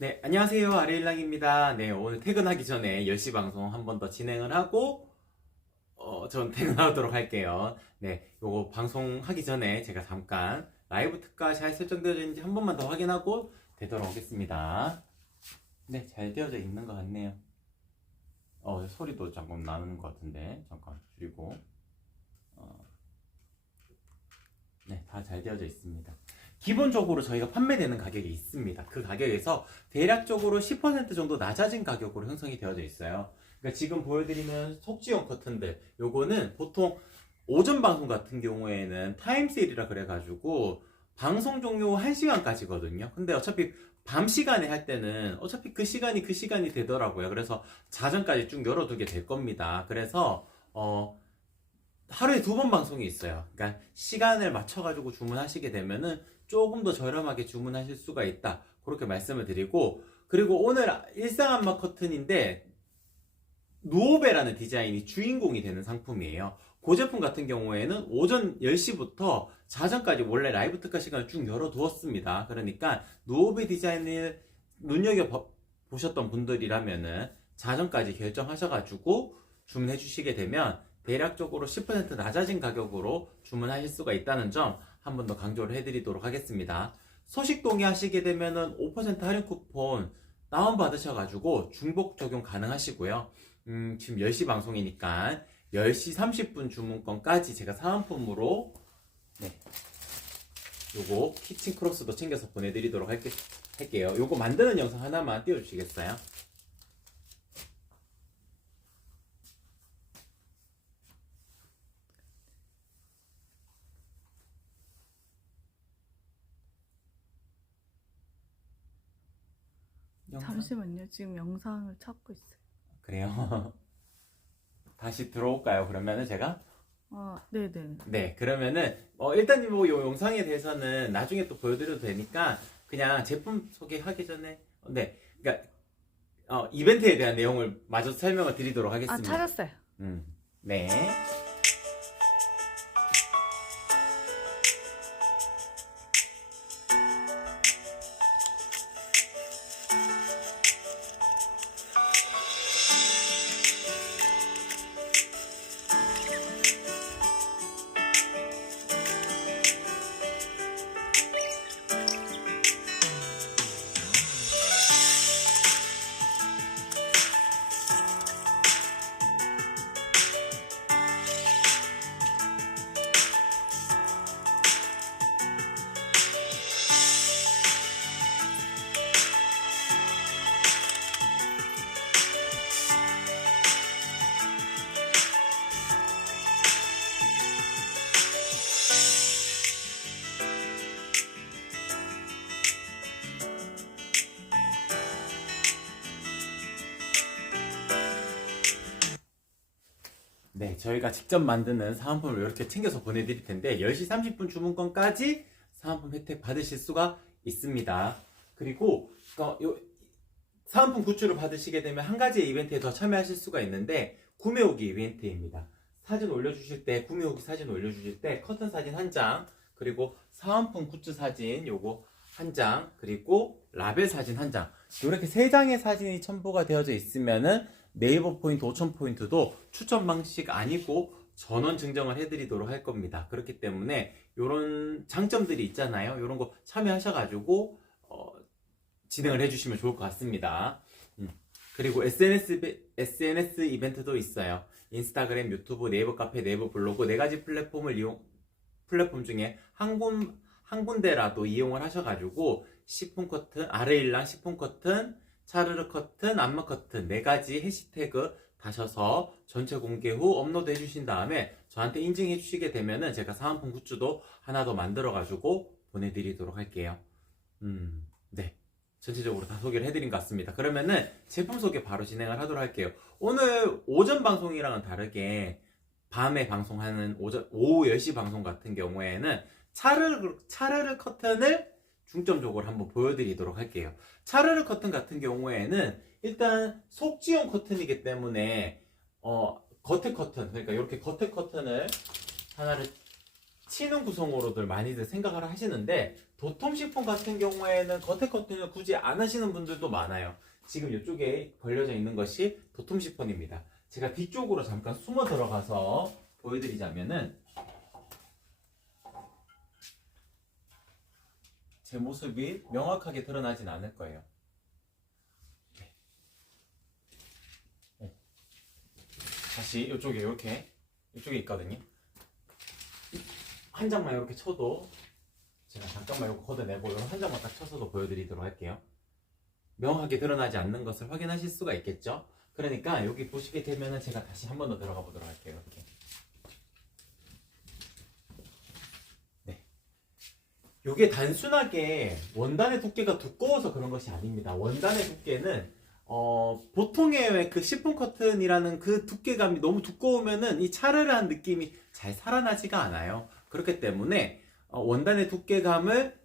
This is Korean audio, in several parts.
네, 안녕하세요. 아레일랑입니다. 네, 오늘 퇴근하기 전에 10시 방송 한 번 더 진행을 하고, 전 퇴근하도록 할게요. 네, 요거 방송하기 전에 제가 잠깐 라이브 특가 잘 설정되어 있는지 한 번만 더 확인하고 되도록 하겠습니다. 네, 잘 되어져 있는 것 같네요. 소리도 조금 나는 것 같은데, 잠깐 줄이고. 네, 다 잘 되어져 있습니다. 기본적으로 저희가 판매되는 가격이 있습니다. 그 가격에서 대략적으로 10% 정도 낮아진 가격으로 형성이 되어져 있어요. 그러니까 지금 보여드리는 속지용 커튼들, 요거는 보통 오전 방송 같은 경우에는 타임세일이라 그래가지고 방송 종료 1시간까지거든요. 근데 어차피 밤 시간에 할 때는 어차피 그 시간이 되더라고요. 그래서 자정까지 쭉 열어두게 될 겁니다. 그래서 하루에 2번 방송이 있어요. 그러니까 시간을 맞춰가지고 주문하시게 되면은 조금 더 저렴하게 주문하실 수가 있다. 그렇게 말씀을 드리고, 그리고 오늘 일상안마 커튼인데 누오베라는 디자인이 주인공이 되는 상품이에요. 그 제품 같은 경우에는 오전 10시부터 자정까지 원래 라이브 특가 시간을 쭉 열어두었습니다. 그러니까 누오베 디자인을 눈여겨보셨던 분들이라면은 자정까지 결정하셔가지고 주문해 주시게 되면 대략적으로 10% 낮아진 가격으로 주문하실 수가 있다는 점 한 번 더 강조를 해드리도록 하겠습니다. 소식 동의하시게 되면은 5% 할인 쿠폰 다운받으셔가지고 중복 적용 가능하시고요. 지금 10시 방송이니까 10시 30분 주문권까지 제가 사은품으로 네, 요거 키친 크로스도 챙겨서 보내드리도록 할게요. 요거 만드는 영상 하나만 띄워주시겠어요? 영상? 잠시만요. 지금 영상을 찾고 있어요. 그래요. 다시 들어올까요? 그러면은 제가? 네네. 네, 그러면은 일단 요 영상에 대해서는 나중에 또 보여드려도 되니까 그냥 제품 소개하기 전에 네, 그러니까 이벤트에 대한 내용을 마저 설명을 드리도록 하겠습니다. 찾았어요. 네. 네, 저희가 직접 만드는 사은품을 이렇게 챙겨서 보내드릴 텐데 10시 30분 주문권까지 사은품 혜택 받으실 수가 있습니다. 그리고 사은품 굿즈를 받으시게 되면 한 가지 이벤트에 더 참여하실 수가 있는데 구매 후기 이벤트입니다. 사진 올려주실 때, 구매 후기 사진 올려주실 때 커튼 사진 한 장, 그리고 사은품 굿즈 사진 요거 한 장, 그리고 라벨 사진 한 장, 이렇게 3장의 사진이 첨부가 되어져 있으면은 네이버 포인트 5,000포인트도 추천 방식 아니고 전원 증정을 해드리도록 할 겁니다. 그렇기 때문에 이런 장점들이 있잖아요. 이런 거 참여하셔가지고 진행을 해주시면 좋을 것 같습니다. 그리고 SNS 이벤트도 있어요. 인스타그램, 유튜브, 네이버 카페, 네이버 블로그 4가지 플랫폼 중에 한 군데라도 이용을 하셔가지고 시폰 커튼, 아르일랑 시폰 커튼, 차르르 커튼, 안마 커튼 4가지 해시태그 다셔서 전체 공개 후 업로드 해주신 다음에 저한테 인증해 주시게 되면은 제가 사은품 굿즈도 하나 더 만들어가지고 보내드리도록 할게요. 네. 전체적으로 다 소개를 해드린 것 같습니다. 그러면은 제품 소개 바로 진행을 하도록 할게요. 오늘 오전 방송이랑은 다르게 밤에 방송하는 오후 10시 방송 같은 경우에는 차르르 커튼을 중점적으로 한번 보여드리도록 할게요. 차르르 커튼 같은 경우에는 일단 속지용 커튼이기 때문에 겉에 커튼, 그러니까 이렇게 겉에 커튼을 하나를 치는 구성으로들 많이들 생각을 하시는데 도톰 시폰 같은 경우에는 겉에 커튼을 굳이 안 하시는 분들도 많아요. 지금 이쪽에 걸려져 있는 것이 도톰 시폰입니다. 제가 뒤쪽으로 잠깐 숨어 들어가서 보여드리자면은 제 모습이 명확하게 드러나진 않을 거예요. 네. 다시 이쪽에 이쪽에 있거든요. 한 장만 이렇게 쳐도 제가 잠깐만 이거 걷어내고 한 장만 딱 쳐서도 보여드리도록 할게요. 명확하게 드러나지 않는 것을 확인하실 수가 있겠죠. 그러니까 여기 보시게 되면은 제가 다시 한 번 더 들어가 보도록 할게요. 이렇게. 네. 이게 단순하게 원단의 두께가 두꺼워서 그런 것이 아닙니다. 원단의 두께는 보통의 그 시폰 커튼이라는 그 두께감이 너무 두꺼우면은 이 차르르한 느낌이 잘 살아나지가 않아요. 그렇기 때문에 원단의 두께감을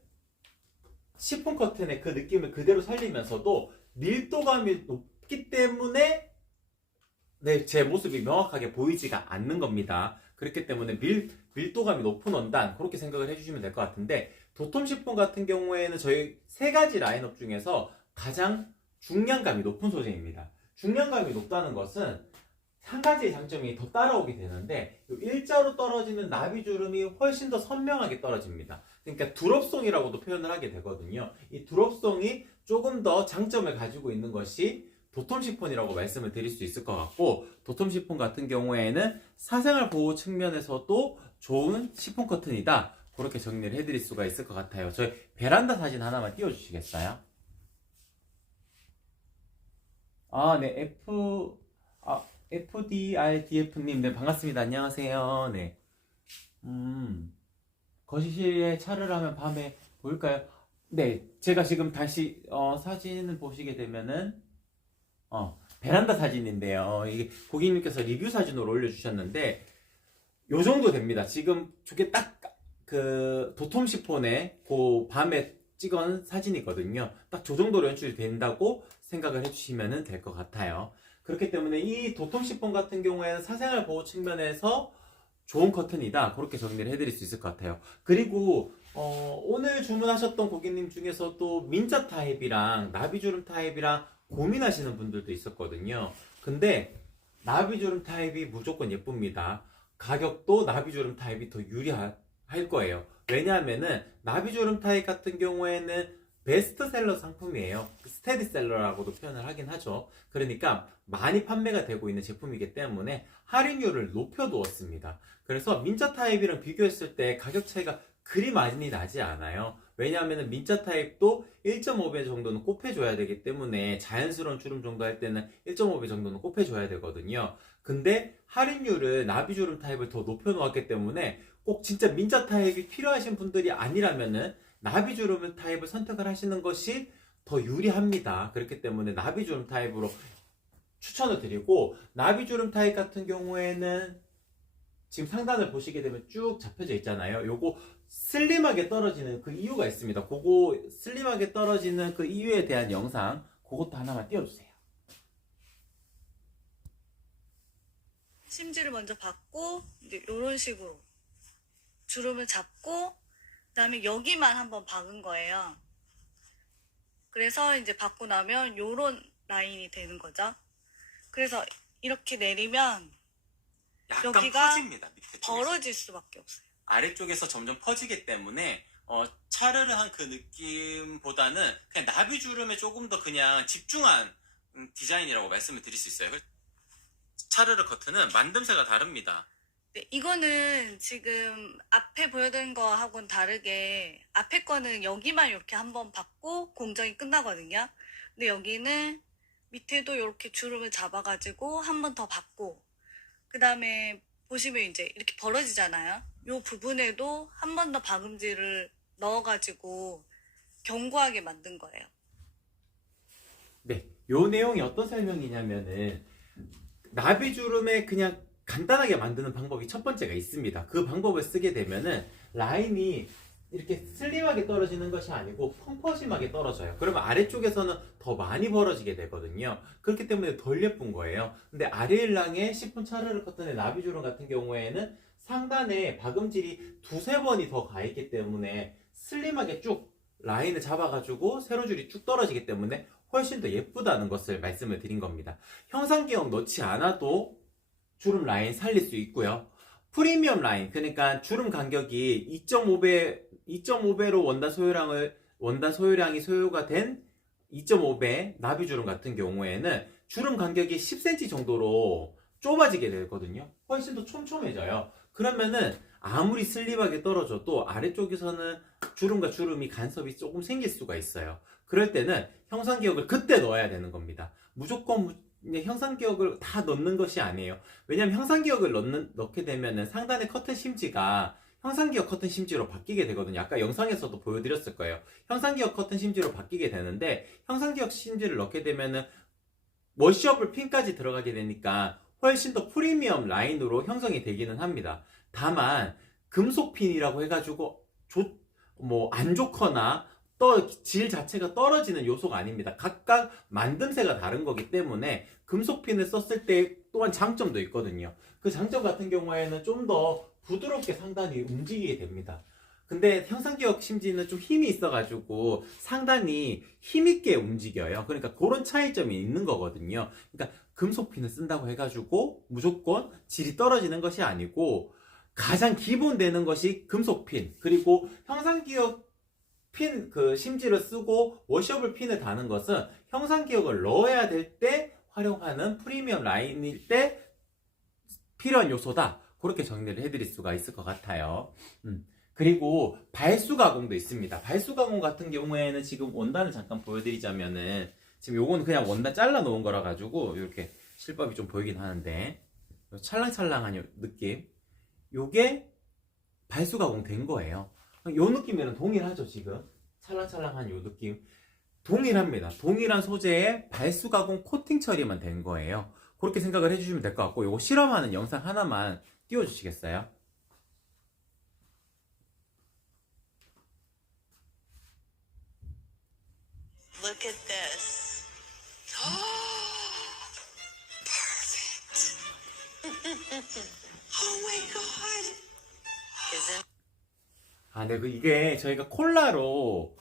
시폰 커튼의 그 느낌을 그대로 살리면서도 밀도감이 높기 때문에 제 모습이 명확하게 보이지가 않는 겁니다. 그렇기 때문에 밀도감이 높은 원단 그렇게 생각을 해주시면 될 것 같은데 도톰 시폰 같은 경우에는 저희 세 가지 라인업 중에서 가장 중량감이 높은 소재입니다. 중량감이 높다는 것은 한 가지의 장점이 더 따라오게 되는데 일자로 떨어지는 나비주름이 훨씬 더 선명하게 떨어집니다. 그러니까 드롭송이라고도 표현을 하게 되거든요. 이 드롭송이 조금 더 장점을 가지고 있는 것이 도톰 시폰이라고 말씀을 드릴 수 있을 것 같고 도톰 시폰 같은 경우에는 사생활 보호 측면에서도 좋은 시폰 커튼이다. 그렇게 정리를 해드릴 수가 있을 것 같아요. 저희 베란다 사진 하나만 띄워주시겠어요? 네, FDRDF님, 네, 반갑습니다. 안녕하세요. 네. 거실에 차를 하면 밤에 보일까요? 네, 제가 지금 다시, 사진을 보시게 되면은, 베란다 사진인데요. 이게 고객님께서 리뷰 사진으로 올려주셨는데, 요 정도 됩니다. 지금 저게 딱, 도톰 시폰에, 밤에 찍은 사진이거든요. 딱 저 정도로 연출이 된다고 생각을 해주시면 될 것 같아요. 그렇기 때문에 이 도톰 시폰 같은 경우에는 사생활 보호 측면에서 좋은 커튼이다. 그렇게 정리를 해드릴 수 있을 것 같아요. 그리고 오늘 주문하셨던 고객님 중에서도 민자 타입이랑 나비주름 타입이랑 고민하시는 분들도 있었거든요. 근데 나비주름 타입이 무조건 예쁩니다. 가격도 나비주름 타입이 더 유리할 거예요. 왜냐하면은 나비주름 타입 같은 경우에는 베스트셀러 상품이에요. 스테디셀러라고도 표현을 하긴 하죠. 그러니까 많이 판매가 되고 있는 제품이기 때문에 할인율을 높여두었습니다. 그래서 민자 타입이랑 비교했을 때 가격 차이가 그리 많이 나지 않아요. 왜냐하면 민자 타입도 1.5배 정도는 곱해줘야 되기 때문에 자연스러운 주름 정도 할 때는 1.5배 정도는 곱해줘야 되거든요. 근데 할인율을 나비주름 타입을 더 높여놓았기 때문에 꼭 진짜 민자 타입이 필요하신 분들이 아니라면은 나비주름 타입을 선택을 하시는 것이 더 유리합니다. 그렇기 때문에 나비주름 타입으로 추천을 드리고, 나비주름 타입 같은 경우에는 지금 상단을 보시게 되면 쭉 잡혀져 있잖아요. 요거 슬림하게 떨어지는 그 이유가 있습니다. 그거 슬림하게 떨어지는 그 이유에 대한 영상 그것도 하나만 띄워주세요. 심지를 먼저 받고 이제 이런 식으로 주름을 잡고 그다음에 여기만 한번 박은 거예요. 그래서 이제 받고 나면 요런 라인이 되는 거죠. 그래서 이렇게 내리면 약간 여기가 퍼집니다. 밑에 쪽에서. 벌어질 수밖에 없어요. 아래쪽에서 점점 퍼지기 때문에 차르르한 그 느낌보다는 그냥 나비주름에 조금 더 그냥 집중한 디자인이라고 말씀을 드릴 수 있어요. 차르르 커튼은 만듦새가 다릅니다. 네, 이거는 지금 앞에 보여드린 거하고는 다르게 앞에 거는 여기만 이렇게 한번 받고 공정이 끝나거든요. 근데 여기는 밑에도 이렇게 주름을 잡아가지고 한 번 더 받고 그 다음에 보시면 이제 이렇게 벌어지잖아요. 이 부분에도 한 번 더 박음질을 넣어가지고 견고하게 만든 거예요. 네, 요 내용이 어떤 설명이냐면은 나비주름에 그냥 간단하게 만드는 방법이 첫 번째가 있습니다. 그 방법을 쓰게 되면은 라인이 이렇게 슬림하게 떨어지는 것이 아니고 펑퍼짐하게 떨어져요. 그러면 아래쪽에서는 더 많이 벌어지게 되거든요. 그렇기 때문에 덜 예쁜 거예요. 근데 아리엘랑의 시폰 차르르 커튼의 나비주름 같은 경우에는 상단에 박음질이 두세 번이 더 가 있기 때문에 슬림하게 쭉 라인을 잡아가지고 세로줄이 쭉 떨어지기 때문에 훨씬 더 예쁘다는 것을 말씀을 드린 겁니다. 형상기억 넣지 않아도 주름 라인 살릴 수 있고요. 프리미엄 라인, 그러니까 주름 간격이 2.5배로 원단 소요량이 소요가 된 2.5배 나비주름 같은 경우에는 주름 간격이 10cm 정도로 좁아지게 되거든요. 훨씬 더 촘촘해져요. 그러면은 아무리 슬림하게 떨어져도 아래쪽에서는 주름과 주름이 간섭이 조금 생길 수가 있어요. 그럴 때는 형상기억을 그때 넣어야 되는 겁니다. 무조건 형상기억을 다 넣는 것이 아니에요. 왜냐하면 형상기억을 넣게 되면은 상단의 커튼 심지가 형상기억 커튼 심지로 바뀌게 되거든요. 아까 영상에서도 보여드렸을 거예요. 형상기억 커튼 심지로 바뀌게 되는데, 형상기억 심지를 넣게 되면은 워시업을 핀까지 들어가게 되니까 훨씬 더 프리미엄 라인으로 형성이 되기는 합니다. 다만 금속핀이라고 해가지고 안 좋거나 질 자체가 떨어지는 요소가 아닙니다. 각각 만듦새가 다른 거기 때문에 금속핀을 썼을 때 또한 장점도 있거든요. 그 장점 같은 경우에는 좀 더 부드럽게 상단이 움직이게 됩니다. 근데 형상기억 심지는 좀 힘이 있어가지고 상단이 힘있게 움직여요. 그러니까 그런 차이점이 있는 거거든요. 그러니까 금속핀을 쓴다고 해가지고 무조건 질이 떨어지는 것이 아니고, 가장 기본 되는 것이 금속핀, 그리고 형상기억 핀 심지를 쓰고 워셔블 핀을 다는 것은 형상기억을 넣어야 될 때 활용하는 프리미엄 라인일 때 필요한 요소다. 그렇게 정리를 해드릴 수가 있을 것 같아요. 그리고 발수 가공도 있습니다. 발수 가공 같은 경우에는 지금 원단을 잠깐 보여드리자면은, 지금 요거는 그냥 원단 잘라 놓은 거라 가지고 이렇게 실밥이 좀 보이긴 하는데, 찰랑찰랑한 요 느낌, 요게 발수 가공 된 거예요. 요 느낌이랑 동일하죠. 지금 찰랑찰랑한 요 느낌 동일합니다. 동일한 소재에 발수 가공 코팅 처리만 된 거예요. 그렇게 생각을 해주시면 될 것 같고, 요거 실험하는 영상 하나만 띄워주시겠어요? Look at this. Perfect. Oh my God. Isn't 네, 이게 저희가 콜라로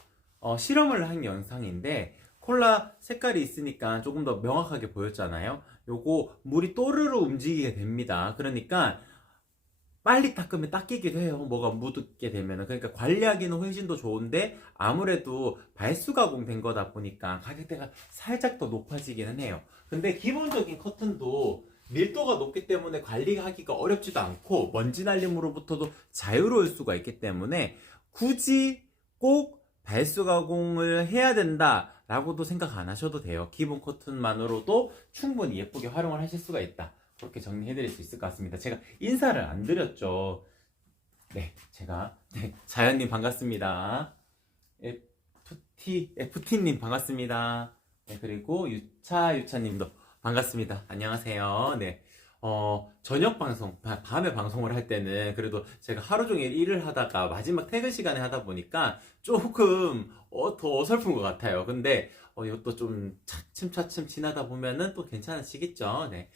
실험을 한 영상인데, 콜라 색깔이 있으니까 조금 더 명확하게 보였잖아요. 요거 물이 또르르 움직이게 됩니다. 그러니까 빨리 닦으면 닦이기도 해요. 뭐가 묻게 되면은. 그러니까 관리하기는 훨씬 더 좋은데, 아무래도 발수 가공된 거다 보니까 가격대가 살짝 더 높아지기는 해요. 근데 기본적인 커튼도 밀도가 높기 때문에 관리하기가 어렵지도 않고 먼지 날림으로부터도 자유로울 수가 있기 때문에 굳이 꼭 발수 가공을 해야 된다 라고도 생각 안 하셔도 돼요. 기본 커튼만으로도 충분히 예쁘게 활용을 하실 수가 있다. 그렇게 정리해드릴 수 있을 것 같습니다. 제가 인사를 안 드렸죠. 네, 자연님 반갑습니다. FT님 반갑습니다. 네, 그리고 유차님도 반갑습니다. 안녕하세요. 네. 저녁 방송, 밤에 방송을 할 때는 그래도 제가 하루 종일 일을 하다가 마지막 퇴근 시간에 하다 보니까 조금 더 어설픈 것 같아요. 근데 이것도 좀 차츰차츰 지나다 보면은 또 괜찮아지겠죠. 네.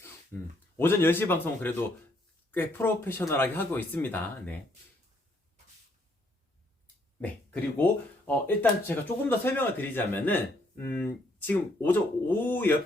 오전 10시 방송은 그래도 꽤 프로페셔널하게 하고 있습니다. 네. 네. 그리고 일단 제가 조금 더 설명을 드리자면은, 지금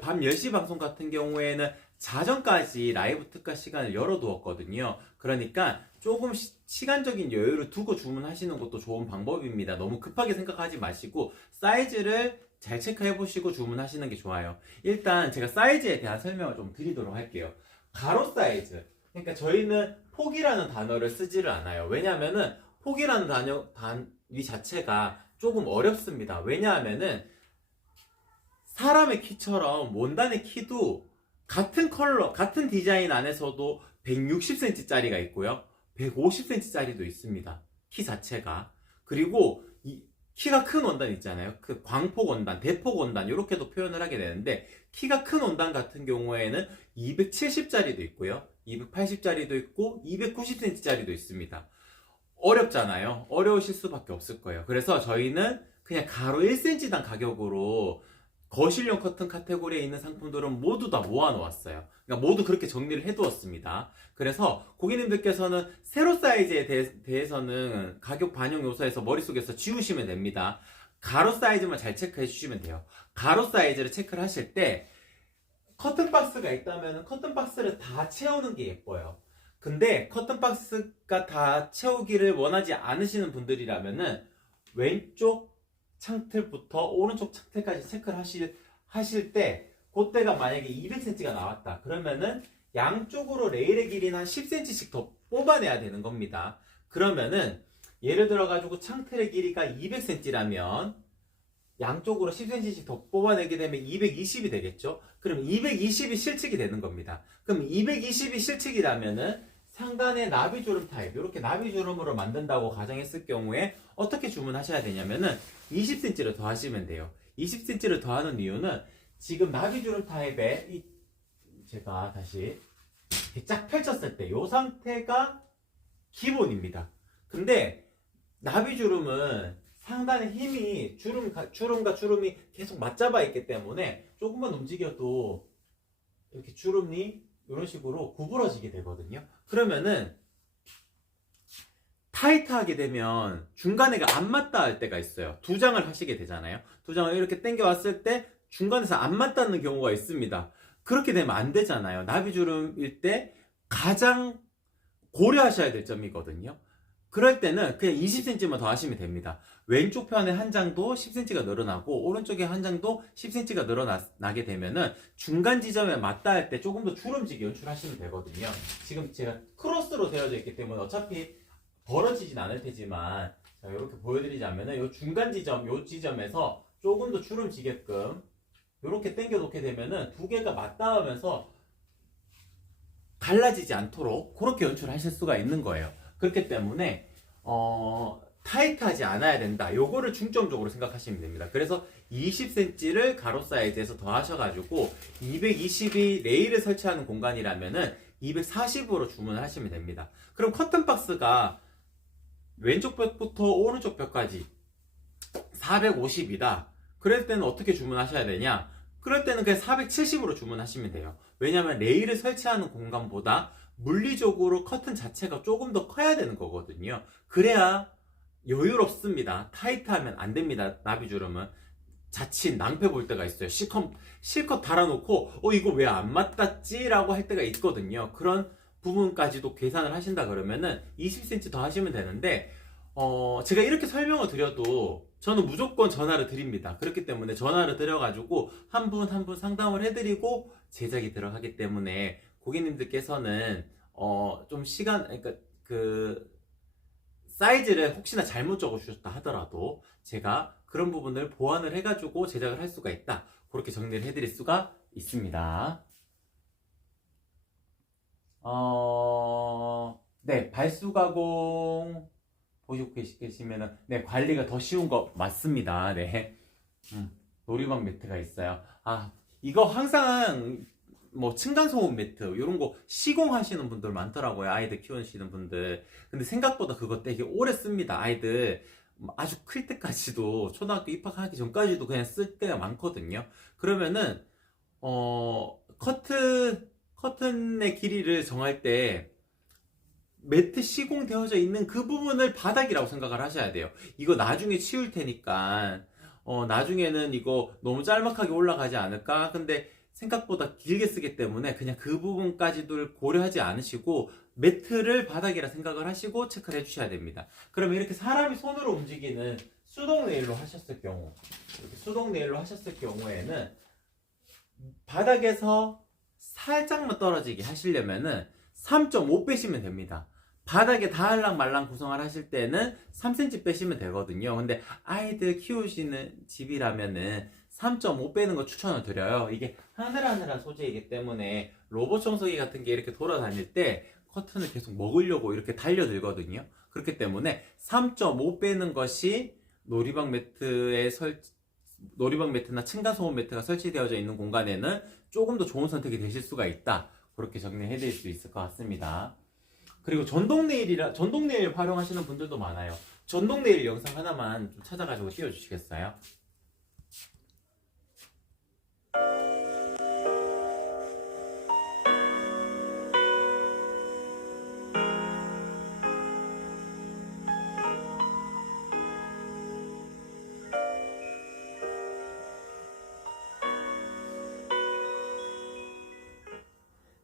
밤 10시 방송 같은 경우에는 자정까지 라이브 특가 시간을 열어두었거든요. 그러니까 조금 시간적인 여유를 두고 주문하시는 것도 좋은 방법입니다. 너무 급하게 생각하지 마시고 사이즈를 잘 체크해 보시고 주문하시는 게 좋아요. 일단 제가 사이즈에 대한 설명을 좀 드리도록 할게요. 가로 사이즈. 그러니까 저희는 폭이라는 단어를 쓰지를 않아요. 왜냐하면은 폭이라는 단위 자체가 조금 어렵습니다. 왜냐하면은 사람의 키처럼 원단의 키도 같은 컬러, 같은 디자인 안에서도 160cm 짜리가 있고요. 150cm 짜리도 있습니다. 키 자체가. 그리고 키가 큰 원단 있잖아요. 그 광폭 원단, 대폭 원단 이렇게도 표현을 하게 되는데, 키가 큰 원단 같은 경우에는 270짜리도 있고요. 280짜리도 있고 290cm짜리도 있습니다. 어렵잖아요. 어려우실 수밖에 없을 거예요. 그래서 저희는 그냥 가로 1cm당 가격으로 거실용 커튼 카테고리에 있는 상품들은 모두 다 모아놓았어요. 그러니까 모두 그렇게 정리를 해두었습니다. 그래서 고객님들께서는 세로 사이즈에 대해서는 가격 반영 요소에서 머릿속에서 지우시면 됩니다. 가로 사이즈만 잘 체크해 주시면 돼요. 가로 사이즈를 체크를 하실 때 커튼 박스가 있다면 커튼 박스를 다 채우는 게 예뻐요. 근데 커튼 박스가 다 채우기를 원하지 않으시는 분들이라면은 왼쪽 창틀부터 오른쪽 창틀까지 체크를 하실 때 그때가 만약에 200cm가 나왔다 그러면은 양쪽으로 레일의 길이는 한 10cm씩 더 뽑아내야 되는 겁니다. 그러면은 예를 들어 가지고 창틀의 길이가 200cm라면 양쪽으로 10cm씩 더 뽑아내게 되면 220이 되겠죠. 그럼 220이 실측이 되는 겁니다. 그럼 220이 실측이라면은 상단에 나비주름 타입, 이렇게 나비주름으로 만든다고 가정했을 경우에 어떻게 주문하셔야 되냐면은 20cm를 더하시면 돼요. 20cm를 더하는 이유는 지금 나비주름 타입에 제가 다시 이렇게 쫙 펼쳤을 때 이 상태가 기본입니다. 근데 나비주름은 상단에 힘이 주름과 주름이 계속 맞잡아 있기 때문에 조금만 움직여도 이렇게 주름이 이런 식으로 구부러지게 되거든요. 그러면은 타이트하게 되면 중간에가 안 맞다 할 때가 있어요. 두 장을 하시게 되잖아요. 두 장을 이렇게 당겨 왔을 때 중간에서 안 맞다는 경우가 있습니다. 그렇게 되면 안 되잖아요. 나비주름일 때 가장 고려하셔야 될 점이거든요. 그럴 때는 그냥 20cm만 더 하시면 됩니다. 왼쪽 편에 한 장도 10cm가 늘어나고 오른쪽에 한 장도 10cm가 늘어나게 되면은 중간 지점에 맞다 할 때 조금 더 주름지게 연출하시면 되거든요. 지금 제가 크로스로 되어져 있기 때문에 어차피 벌어지진 않을 테지만 제가 이렇게 보여드리자면은 이 중간 지점, 이 지점에서 조금 더 주름지게끔 이렇게 당겨 놓게 되면은 두 개가 맞닿으면서 갈라지지 않도록 그렇게 연출하실 수가 있는 거예요. 그렇기 때문에 타이트하지 않아야 된다. 요거를 중점적으로 생각하시면 됩니다. 그래서 20cm를 가로 사이즈에서 더하셔가지고 220이 레일을 설치하는 공간이라면은 240으로 주문을 하시면 됩니다. 그럼 커튼 박스가 왼쪽 벽부터 오른쪽 벽까지 450이다. 그럴 때는 어떻게 주문하셔야 되냐? 그럴 때는 그냥 470으로 주문하시면 돼요. 왜냐하면 레일을 설치하는 공간보다 물리적으로 커튼 자체가 조금 더 커야 되는 거거든요. 그래야 여유롭습니다. 타이트하면 안 됩니다. 나비주름은 자칫 낭패 볼 때가 있어요. 실컷 달아놓고 이거 왜 안 맞닿지? 라고 할 때가 있거든요. 그런 부분까지도 계산을 하신다 그러면은 20cm 더 하시면 되는데 제가 이렇게 설명을 드려도 저는 무조건 전화를 드립니다. 그렇기 때문에 전화를 드려가지고 한 분 한 분 상담을 해드리고 제작이 들어가기 때문에 고객님들께서는 좀 그러니까 그 사이즈를 혹시나 잘못 적어주셨다 하더라도 제가 그런 부분을 보완을 해가지고 제작을 할 수가 있다. 그렇게 정리를 해드릴 수가 있습니다. 네, 발수 가공 보시고 계시면은 네, 관리가 더 쉬운 거 맞습니다. 네, 놀이방 매트가 있어요. 이거 항상 뭐 층간소음 매트 이런 거 시공하시는 분들 많더라고요. 아이들 키우시는 분들. 근데 생각보다 그거 되게 오래 씁니다. 아이들 아주 클 때까지도 초등학교 입학하기 전까지도 그냥 쓸 때가 많거든요. 그러면은 커튼의 길이를 정할 때 매트 시공되어져 있는 그 부분을 바닥이라고 생각을 하셔야 돼요. 이거 나중에 치울 테니까 나중에는 이거 너무 짤막하게 올라가지 않을까? 근데 생각보다 길게 쓰기 때문에 그냥 그 부분까지도 고려하지 않으시고 매트를 바닥이라 생각을 하시고 체크를 해주셔야 됩니다. 그러면 이렇게 사람이 손으로 움직이는 수동 네일로 하셨을 경우, 이렇게 수동 네일로 하셨을 경우에는 바닥에서 살짝만 떨어지게 하시려면은 3.5 빼시면 됩니다. 바닥에 닿을랑 말랑 구성을 하실 때는 3cm 빼시면 되거든요. 근데 아이들 키우시는 집이라면은 3.5 빼는 거 추천을 드려요. 이게 하늘하늘한 소재이기 때문에 로봇 청소기 같은 게 이렇게 돌아다닐 때 커튼을 계속 먹으려고 이렇게 달려들거든요. 그렇기 때문에 3.5 빼는 것이 놀이방 매트나 층간소음 매트가 설치되어져 있는 공간에는 조금 더 좋은 선택이 되실 수가 있다. 그렇게 정리해 드릴 수 있을 것 같습니다. 그리고 전동 네일 활용하시는 분들도 많아요. 전동 네일 영상 하나만 좀 찾아가지고 띄워주시겠어요?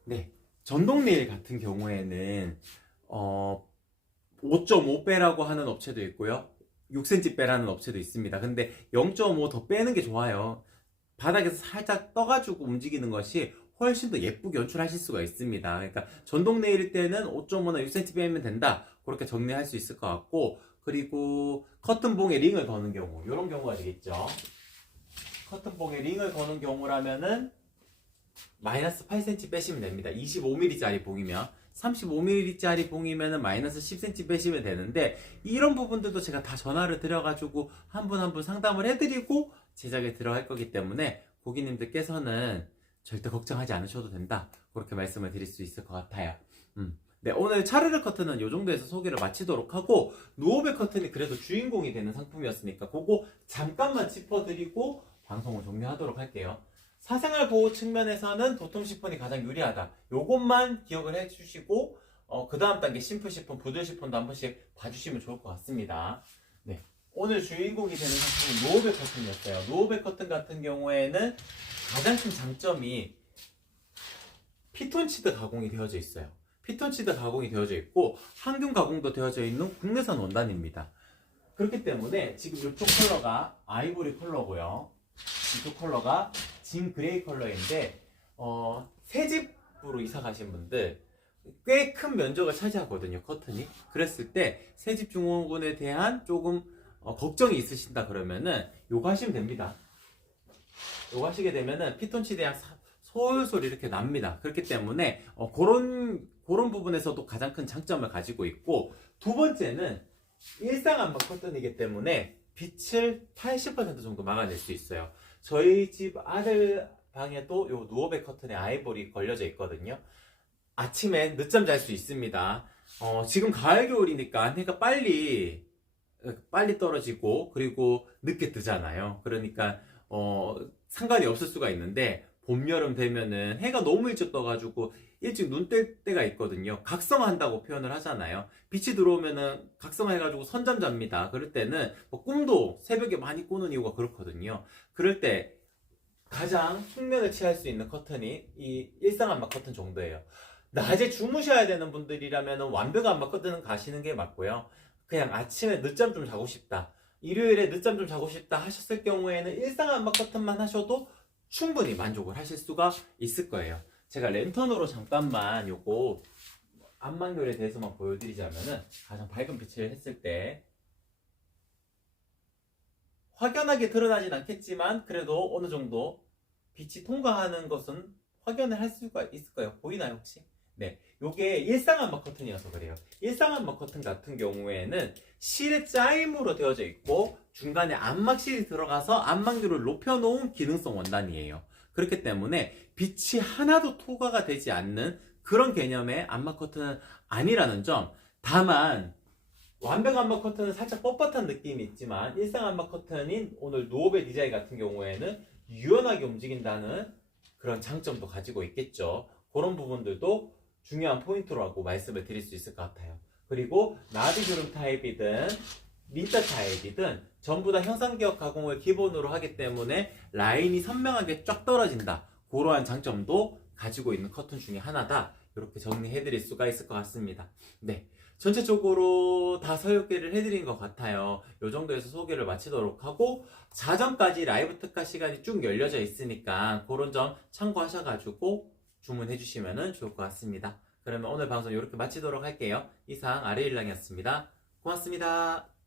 네, 전동네일 같은 경우에는 5.5배라고 하는 업체도 있고요. 6cm 빼라는 업체도 있습니다. 근데 0.5 더 빼는 게 좋아요. 바닥에서 살짝 떠가지고 움직이는 것이 훨씬 더 예쁘게 연출하실 수가 있습니다. 그러니까 전동 네일일 때는 5.5나 6cm 빼면 된다. 그렇게 정리할 수 있을 것 같고, 그리고 커튼봉에 링을 거는 경우, 이런 경우가 되겠죠. 커튼봉에 링을 거는 경우라면은 마이너스 8cm 빼시면 됩니다. 25mm짜리 봉이면. 35mm짜리 봉이면은 마이너스 10cm 빼시면 되는데, 이런 부분들도 제가 다 전화를 드려가지고 한 분 한 분 상담을 해드리고 제작에 들어갈 거기 때문에 고객님들께서는 절대 걱정하지 않으셔도 된다. 그렇게 말씀을 드릴 수 있을 것 같아요. 네, 오늘 차르르 커튼은 이 정도에서 소개를 마치도록 하고, 누오베 커튼이 그래도 주인공이 되는 상품이었으니까 그거 잠깐만 짚어드리고 방송을 종료하도록 할게요. 사생활 보호 측면에서는 도톰 시폰이 가장 유리하다. 요것만 기억을 해주시고, 그 다음 단계 심플 시폰, 부들 시폰도 한 번씩 봐주시면 좋을 것 같습니다. 네, 오늘 주인공이 되는 상품은 노오베 커튼이었어요. 노오베 커튼 같은 경우에는 가장 큰 장점이 피톤치드 가공이 되어져 있어요. 피톤치드 가공이 되어져 있고 항균 가공도 되어져 있는 국내산 원단입니다. 그렇기 때문에 지금 이쪽 컬러가 아이보리 컬러고요. 이쪽 컬러가 진 그레이 컬러인데 새 집으로 이사 가신 분들 꽤 큰 면적을 차지하거든요, 커튼이. 그랬을 때 새집 증후군에 대한 조금 걱정이 있으신다 그러면은 요거 하시면 됩니다. 요거 하시게 되면은 피톤치드 향 솔솔 이렇게 납니다. 그렇기 때문에 그런 부분에서도 가장 큰 장점을 가지고 있고, 두 번째는 일상 안마 커튼이기 때문에 빛을 80% 정도 막아낼 수 있어요. 저희 집 아들 방에도 요 누오베 커튼에 아이보리 걸려져 있거든요. 아침에 늦잠 잘 수 있습니다. 지금 가을 겨울이니까 해가 빨리 떨어지고 그리고 늦게 뜨잖아요. 그러니까 상관이 없을 수가 있는데, 봄, 여름 되면은 해가 너무 일찍 떠가지고 일찍 눈 뜰 때가 있거든요. 각성한다고 표현을 하잖아요. 빛이 들어오면은 각성해가지고 선잠 잡니다. 그럴 때는 꿈도 새벽에 많이 꾸는 이유가 그렇거든요. 그럴 때 가장 숙면을 취할 수 있는 커튼이 이 일상 안마 커튼 정도예요. 낮에 주무셔야 되는 분들이라면 완벽 안마 커튼은 가시는 게 맞고요. 그냥 아침에 늦잠 좀 자고 싶다, 일요일에 늦잠 좀 자고 싶다 하셨을 경우에는 일상 안마 커튼만 하셔도 충분히 만족을 하실 수가 있을 거예요. 제가 랜턴으로 잠깐만 요거 안만결에 대해서만 보여드리자면은, 가장 밝은 빛을 했을 때 확연하게 드러나진 않겠지만 그래도 어느 정도 빛이 통과하는 것은 확연을 할 수가 있을 거예요. 보이나요 혹시? 네, 요게 일상 안마 커튼이어서 그래요. 일상 안마 커튼 같은 경우에는 실의 짜임으로 되어져 있고 중간에 안막실이 들어가서 안막률을 높여놓은 기능성 원단이에요. 그렇기 때문에 빛이 하나도 투과가 되지 않는 그런 개념의 안마 커튼은 아니라는 점. 다만 완벽 안마 커튼은 살짝 뻣뻣한 느낌이 있지만 일상 안마 커튼인 오늘 누오베 디자인 같은 경우에는 유연하게 움직인다는 그런 장점도 가지고 있겠죠. 그런 부분들도 중요한 포인트라고 말씀을 드릴 수 있을 것 같아요. 그리고 나비주름 타입이든 민자 타입이든 전부 다 형상기억 가공을 기본으로 하기 때문에 라인이 선명하게 쫙 떨어진다, 그러한 장점도 가지고 있는 커튼 중에 하나다. 이렇게 정리해 드릴 수가 있을 것 같습니다. 네, 전체적으로 다 소개를 해드린 것 같아요. 이 정도에서 소개를 마치도록 하고, 자정까지 라이브 특가 시간이 쭉 열려져 있으니까 그런 점 참고하셔가지고 주문해 주시면 좋을 것 같습니다. 그러면 오늘 방송 이렇게 마치도록 할게요. 이상 아르일랑이었습니다. 고맙습니다.